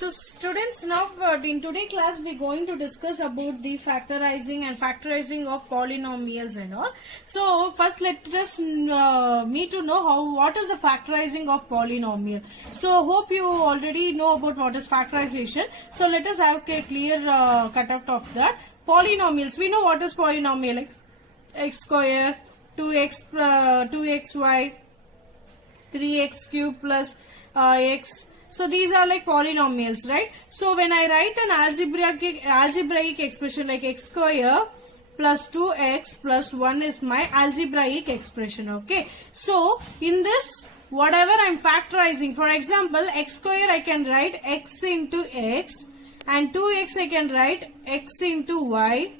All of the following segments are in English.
So students, now in today's class we are going to discuss about the factorizing of polynomials and all. So first let us meet to know what is the factorizing of polynomial. So hope you already know about what is factorization. So let us have a clear cutout of that. Polynomials, we know what is polynomial: x square, 2xy, 3x cube plus x. So these are like polynomials, right? So when I write an algebraic expression like x square plus 2x plus 1 is my algebraic expression, okay? So in this, whatever I'm factorizing, for example, x square I can write x into x, and 2x I can write x into y,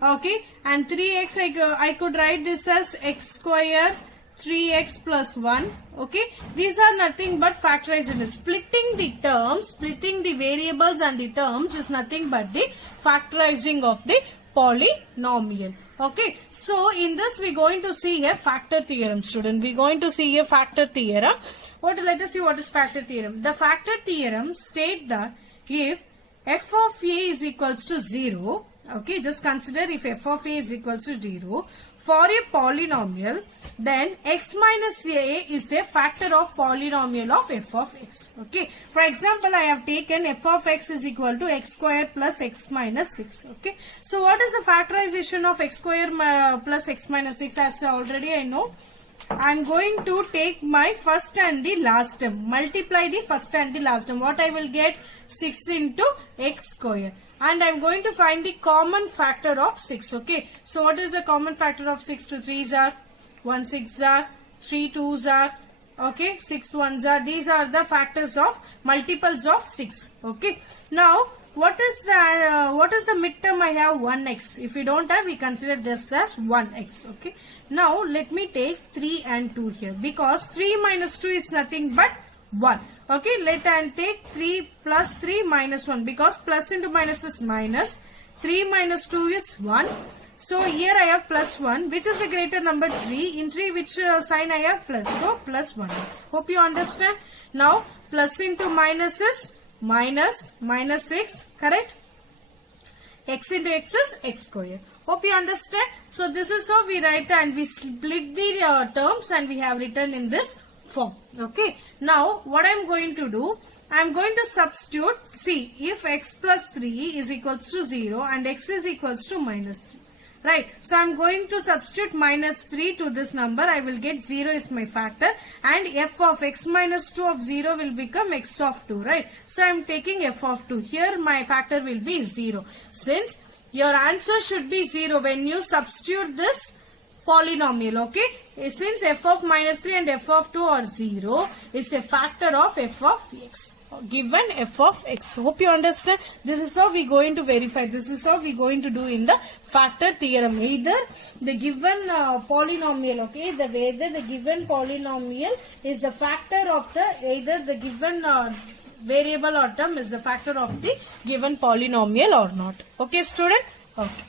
okay? And 3x I could write this as x square 3x plus 1, okay? These are nothing but factorization. Splitting the terms, splitting the variables and the terms is nothing but the factorizing of the polynomial, okay? So in this we are going to see a factor theorem, student. We are going to see a factor theorem. Let us see what is factor theorem. The factor theorem states that if f of a is equals to 0, okay, just consider if f of a is equals to 0 for a polynomial, then x minus a is a factor of polynomial of f of x, okay. For example, I have taken f of x is equal to x square plus x minus 6, okay. So what is the factorization of x square plus x minus 6? As already I know, I am going to take my first and the last term, multiply the first and the last term. What I will get? 6 into x square. And I am going to find the common factor of 6, okay. So what is the common factor of 6? 2 3s are, 1 6s are, 3 2s are, okay, 6 1s are. These are the factors of multiples of 6, okay. Now what is the midterm I have? 1x. If we don't have, we consider this as 1x, okay. Now let me take 3 and 2 here, because 3 minus 2 is nothing but 1. Okay, let and take 3 plus 3 minus 1, because plus into minus is minus. 3 minus 2 is 1. So here I have plus 1, which is a greater number 3. In 3, which sign I have? Plus. So plus 1x. Hope you understand. Now plus into minus is minus, minus 6, correct? X into x is x square. Hope you understand. So this is how we write, and we split the terms and we have written in this form, okay. Now what I am going to do, I am going to substitute. See, if x plus 3 is equals to 0 and x is equals to minus 3, right? So I am going to substitute minus 3 to this number. I will get 0 is my factor, and f of x minus 2 of 0 will become x of 2, right? So I am taking f of 2. Here my factor will be 0. Since your answer should be 0 when you substitute this polynomial, okay. Since f of minus 3 and f of 2 are 0, is a factor of f of x, given f of x. Hope you understand. This is how we are going to verify. This is how we are going to do in the factor theorem. Either the given polynomial, okay, whether the given polynomial is the factor of either the given variable or term is the factor of the given polynomial or not. Okay, student? Okay.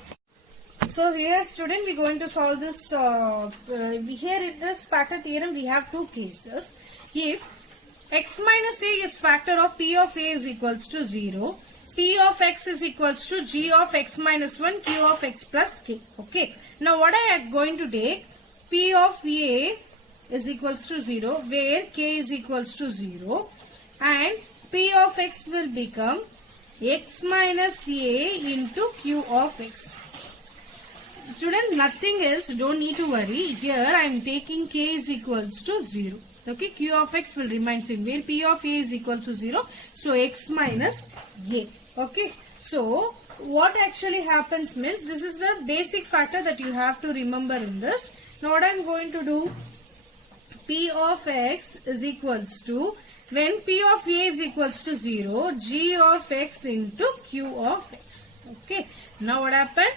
So here, student, we are going to solve this. Here in this factor theorem, we have two cases. If x minus a is factor of p of a is equals to 0, p of x is equals to g of x minus 1, q of x plus k. Okay. Now what I am going to take? P of a is equals to 0, where k is equals to 0, and p of x will become x minus a into q of x. Student, nothing else, don't need to worry. Here I am taking k is equals to 0. Okay, q of x will remain same, where p of a is equal to 0. So x minus a. Okay, so what actually happens means, this is the basic factor that you have to remember in this. Now what I am going to do, p of x is equals to, when p of a is equals to 0, g of x into q of x. Okay, now what happened?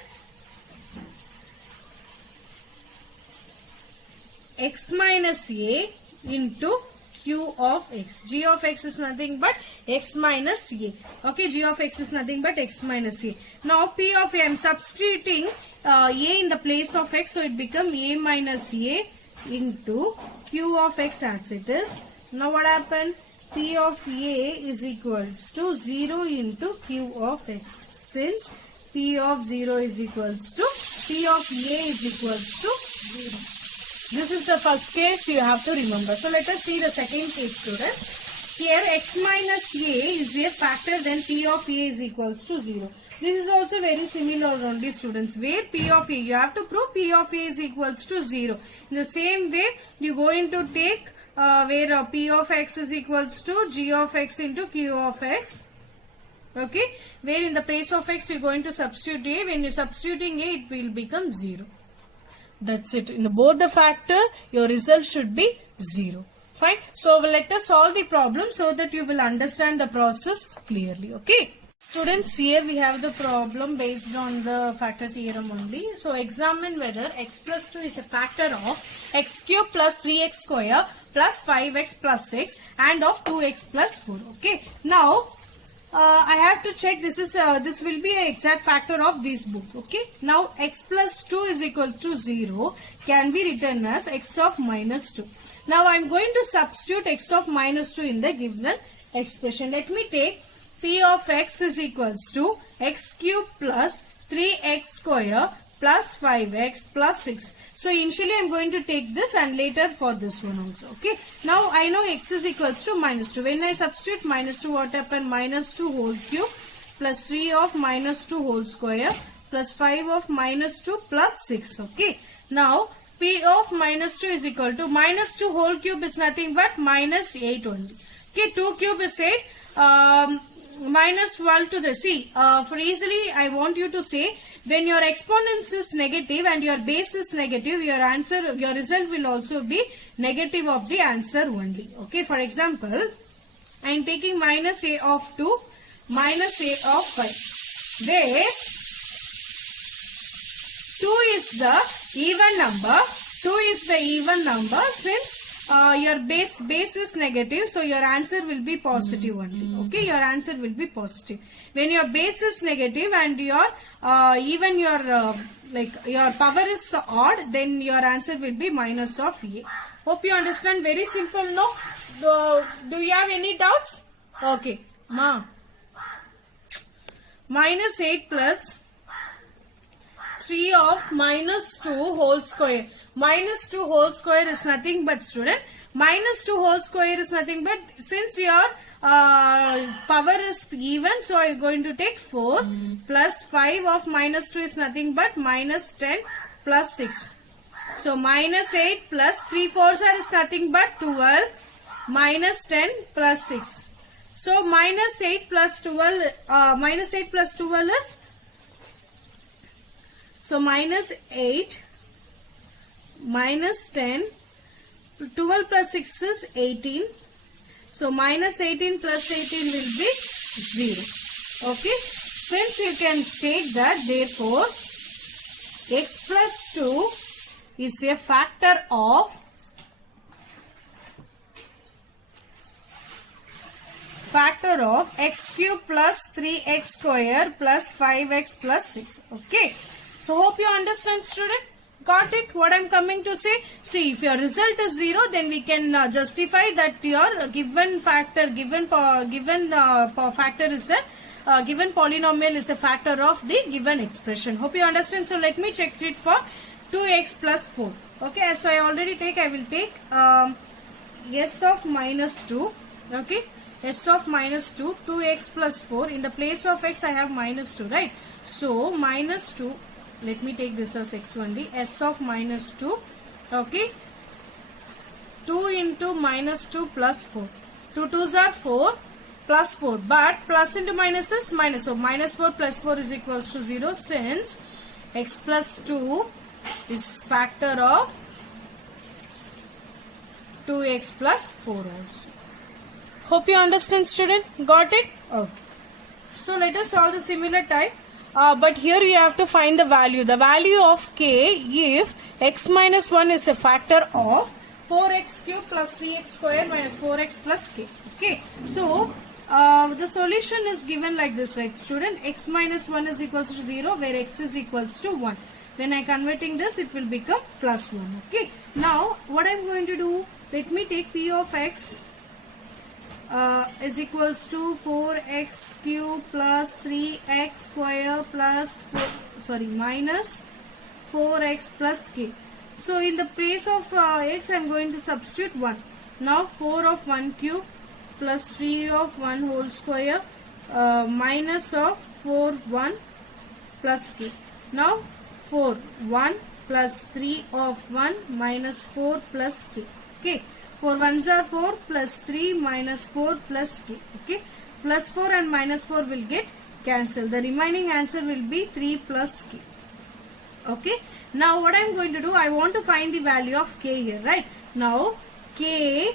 X minus a into q of x. G of x is nothing but x minus a. Okay, g of x is nothing but x minus a. Now p of a, I am substituting a in the place of x, so it becomes a minus a into q of x as it is. Now what happened? P of A is equals to 0 into Q of X. Since P of 0 is equals to P of A is equals to 0. This is the first case you have to remember. So let us see the second case, students. Here x minus A is a factor, then P of A is equals to 0. This is also very similar only, students, where P of A, you have to prove P of A is equals to 0. In the same way, you are going to take where P of X is equals to G of X into Q of X. Okay, where in the place of X you are going to substitute A. When you are substituting A, it will become 0. That's it. In both the factor, your result should be 0. Fine. So let us solve the problem so that you will understand the process clearly. Okay. Students, here we have the problem based on the factor theorem only. So examine whether x plus 2 is a factor of x cube plus 3x square plus 5x plus 6 and of 2x plus 4. Okay. Now I have to check this will be an exact factor of this book. Okay. Now x plus 2 is equal to 0 can be written as x of minus 2. Now I am going to substitute x of minus 2 in the given expression. Let me take P of x is equals to x cube plus 3x square plus 5x plus 6. So initially I am going to take this and later for this one also. Okay. Now I know x is equals to minus 2. When I substitute minus 2, what happened? Minus 2 whole cube plus 3 of minus 2 whole square plus 5 of minus 2 plus 6. Okay. Now P of minus 2 is equal to minus 2 whole cube is nothing but minus 8 only. Okay, 2 cube is 8. Minus 1 to the C. For easily, I want you to say when your exponents is negative and your base is negative, your result will also be negative of the answer only. Okay, for example, I am taking minus A of 2, minus A of 5. Where 2 is the even number. 2 is the even number. Since your base is negative, so your answer will be positive only. Okay, your answer will be positive. When your base is negative and your even your your power is odd, then your answer will be minus of A. Hope you understand. Very simple, no? Do you have any doubts? Okay, ma. Minus 8 plus 3 of minus 2 whole square. Minus 2 whole square is nothing but, student, minus 2 whole square is nothing but, since your power is even, so I am going to take 4 plus 5 of minus 2 is nothing but minus 10 plus 6. So minus 8 plus 3 fours is nothing but 12 minus 10 plus 6. So minus 8 plus 12 is, so minus 8 minus 10, 12 plus 6 is 18. So minus 18 plus 18 will be 0. Okay. Since you can state that, therefore, x plus 2 is a factor of x cube plus 3x square plus 5x plus 6. Okay. So hope you understand, student. Got it? What I am coming to say? See, if your result is 0, then we can justify that your given factor, given factor is a given polynomial is a factor of the given expression. Hope you understand. So let me check it for 2x plus 4. Okay, so I already take. I will take s of minus 2. Okay, s of minus 2, 2x plus 4. In the place of x, I have minus 2, right? So minus 2. Let me take this as x only. S of minus 2. Okay. 2 into minus 2 plus 4. 2 2s are 4 plus 4. But plus into minus is minus. So minus 4 plus 4 is equals to 0. Since x plus 2 is factor of 2x plus 4 also. Hope you understand, student. Got it? Okay. So let us solve the similar type. But here you have to find the value. The value of k if x minus 1 is a factor of 4x cube plus 3x square minus 4x plus k. Okay. So, the solution is given like this, right, student? X minus 1 is equals to 0 where x is equals to 1. When I converting this, it will become plus 1. Okay. Now, what I am going to do, let me take p of x is equals to 4x cube plus 3x square plus minus 4x plus k. So in the place of x, I am going to substitute 1. Now 4 of 1 cube plus 3 of 1 whole square minus of 4 1 plus k. Now 4 1 plus 3 of 1 minus 4 plus k. Okay. 4 ones are 4 plus 3 minus 4 plus k. Okay. Plus 4 and minus 4 will get cancelled. The remaining answer will be 3 plus k. Okay. Now what I am going to do, I want to find the value of k here, right? Now k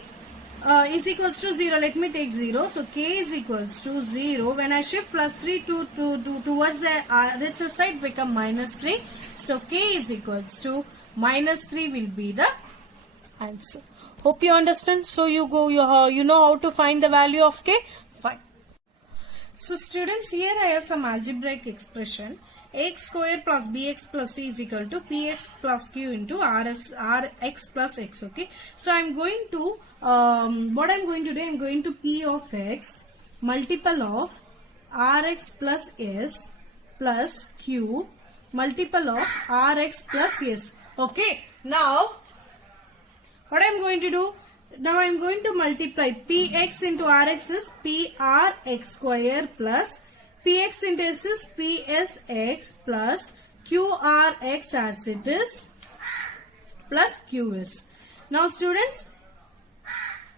is equals to 0. Let me take 0. So k is equals to 0. When I shift plus 3 towards the RHS side, become minus 3. So k is equals to minus 3 will be the answer. Hope you understand. So you know how to find the value of k. Fine. So students, here I have some algebraic expression. Ax square plus bx plus c is equal to px plus q into rx plus x. Okay. So I am going to what I am going to do, I am going to p of x multiple of rx plus s plus q multiple of rx plus s. Okay. Now what I am going to do? Now I am going to multiply px into rx is prx square plus px into s is psx plus qrx as it is plus qs. Now students,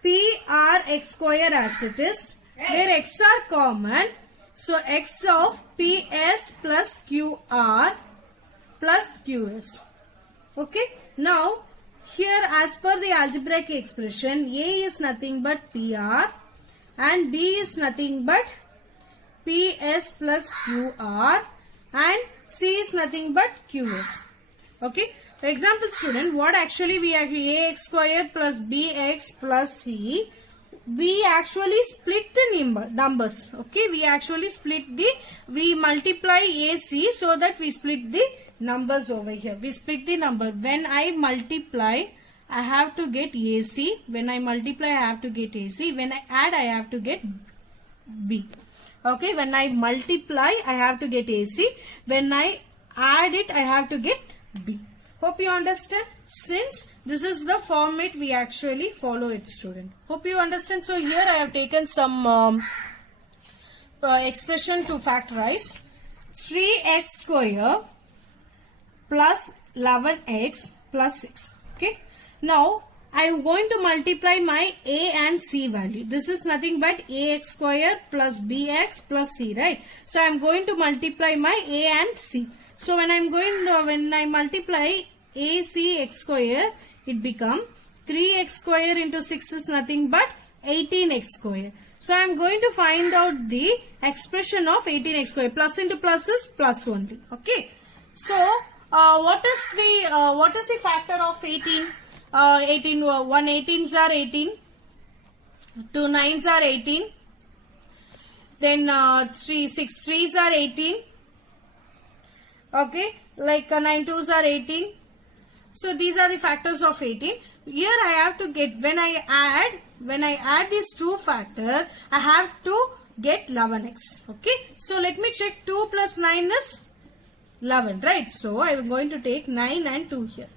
prx square as it is, where x are common, so x of ps plus qr plus qs. Okay. Now here, as per the algebraic expression, A is nothing but PR and B is nothing but PS plus QR and C is nothing but QS. Okay. For example, student, what actually we have AX square plus BX plus C, we actually split the numbers. Okay. We multiply AC so that we split the numbers over here. We split the number. When I multiply, I have to get AC. When I multiply, I have to get AC. When I add, I have to get B. Okay. When I multiply, I have to get AC. When I add it, I have to get B. Hope you understand. Since this is the format we actually follow it, student. Hope you understand. So here I have taken some expression to factorize. 3x square plus 11x plus 6. Okay. Now I am going to multiply my a and c value. This is nothing but ax square plus bx plus c, right? So I am going to multiply my a and c. So when I multiply ac x square, it become 3x square into 6 is nothing but 18x square. So I am going to find out the expression of 18x square. Plus into plus is plus only. Okay. So what is the factor of 18? 1 18s are 18, 2 9s are 18, then 6 3s are 18. Okay, like 9 2s are 18. So these are the factors of 18. Here I have to get, when I add these two factors, I have to get 11x. Okay, so let me check. 2 plus 9 is 11, right? So I am going to take 9 and 2 here,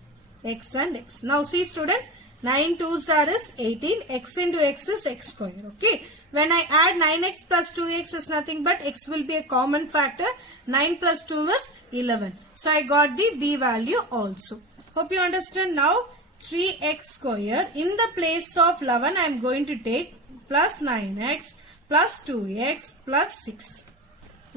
x and x. Now see students, 9 2s are is 18, x into x is x square. Okay, when I add 9x plus 2x is nothing but x will be a common factor. 9 plus 2 is 11. So I got the b value also. Hope you understand. Now 3x square, in the place of 11 I am going to take plus 9x plus 2x plus 6.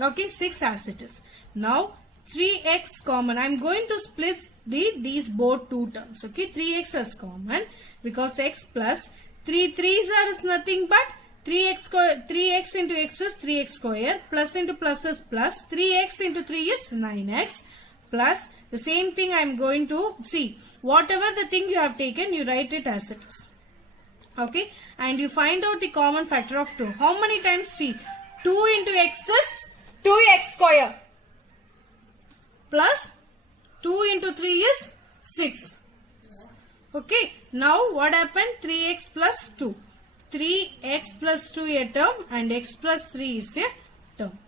Okay, 6 as it is. Now 3x common. I am going to split these both two terms. Okay, 3x is common because x plus 3 3s are is nothing but 3x square. 3x into x is 3x square, plus into plus is plus, 3x into 3 is 9x, plus the same thing I am going to see. Whatever the thing you have taken, you write it as it is. Okay, and you find out the common factor of 2. How many times? See, 2 into x is 2x square plus 2 into 3 is 6. Okay, now what happened? 3x plus 2. 3x plus 2 a term and x plus 3 is a term.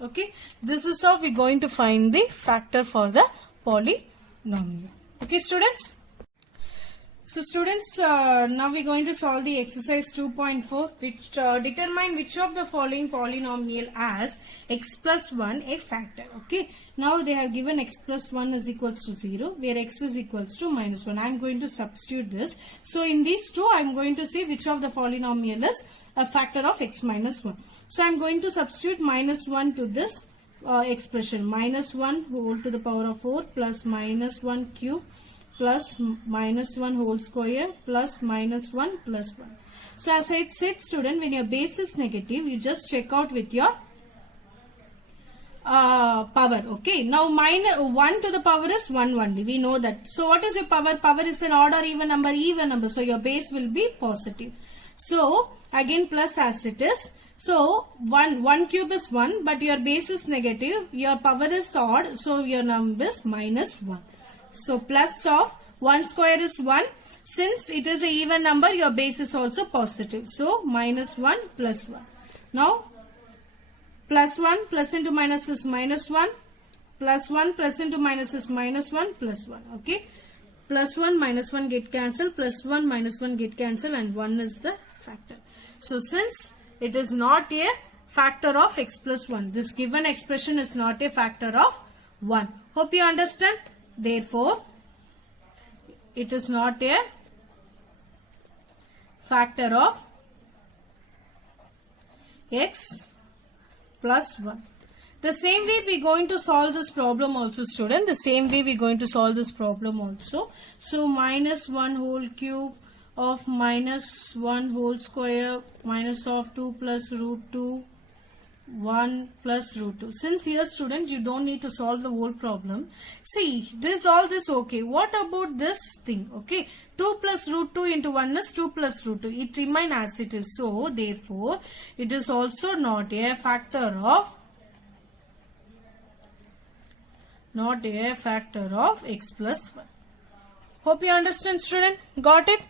Okay, this is how we're going to find the factor for the polynomial. Okay, students. So students, now we're going to solve the exercise 2.4, which determine which of the following polynomial has x plus 1 a factor. Okay, now they have given x plus 1 is equals to 0, where x is equals to minus 1. I'm going to substitute this. So in these two, I'm going to see which of the polynomial is a factor of x minus 1. So I'm going to substitute minus 1 to this expression. Minus 1 whole to the power of 4 plus minus 1 cube plus minus 1 whole square plus minus 1 plus 1. So as I said, student, when your base is negative, you just check out with your power. Okay, now minus 1 to the power is 1 only. We know that. So what is your power? Power is an odd or even number. So your base will be positive. So again plus as it is. So 1 cube is 1, but your base is negative. Your power is odd. So your number is minus 1. So plus of 1 square is 1. Since it is an even number, your base is also positive. So minus 1 plus 1. Now plus 1 plus into minus is minus 1. Plus 1 plus into minus is minus 1 plus 1. Okay. Plus 1 minus 1 get cancelled. Plus 1 minus 1 get cancelled, and 1 is the factor. So since it is not a factor of x plus 1, this given expression is not a factor of 1. Hope you understand. Therefore, it is not a factor of x plus 1. The same way we are going to solve this problem also, student. The same way we are going to solve this problem also. So, minus 1 whole cube of minus 1 whole square minus of 2 plus root 2 1 plus root 2. Since here, student, you don't need to solve the whole problem. See, all this okay. What about this thing? Okay, 2 plus root 2 into 1 is 2 plus root 2. It remains as it is. So, therefore, it is also not a factor of x plus 1. Hope you understand, student. Got it?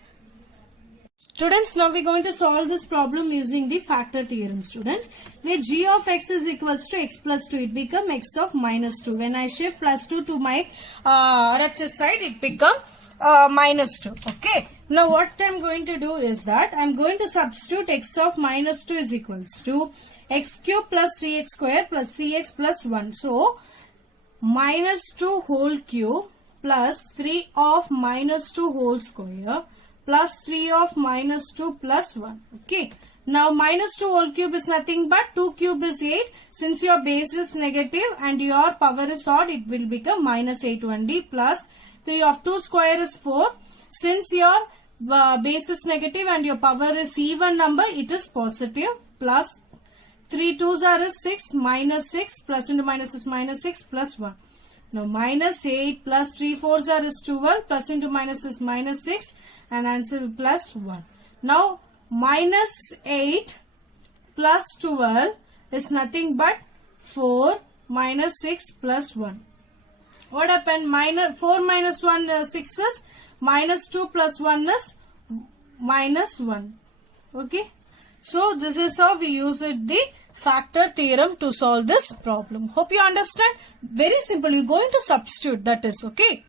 Students, now we are going to solve this problem using the factor theorem, students, where g of x is equals to x plus 2. It becomes x of minus 2. When I shift plus 2 to my right side, it becomes minus 2. Okay. Now what I am going to do is that I am going to substitute x of minus 2 is equals to x cube plus 3x square plus 3x plus 1. So, minus 2 whole cube plus 3 of minus 2 whole square plus 3 of minus 2 plus 1. Okay. Now minus 2 whole cube is nothing but 2 cube is 8. Since your base is negative and your power is odd, it will become minus 8 only, plus 3 of 2 square is 4. Since your base is negative and your power is even number, it is positive, plus 3 2s are 6, minus 6 plus into minus is minus 6 plus 1. Now minus 8 plus 3 4s are 12, plus into minus is minus 6, and answer will plus 1. Now minus 8 plus 12 is nothing but 4 minus 6 plus 1. What happened? 4 minus 1 6 is minus 2 plus 1 is minus 1. Okay. So this is how we use the factor theorem to solve this problem. Hope you understand. Very simple. You're going to substitute, that is okay.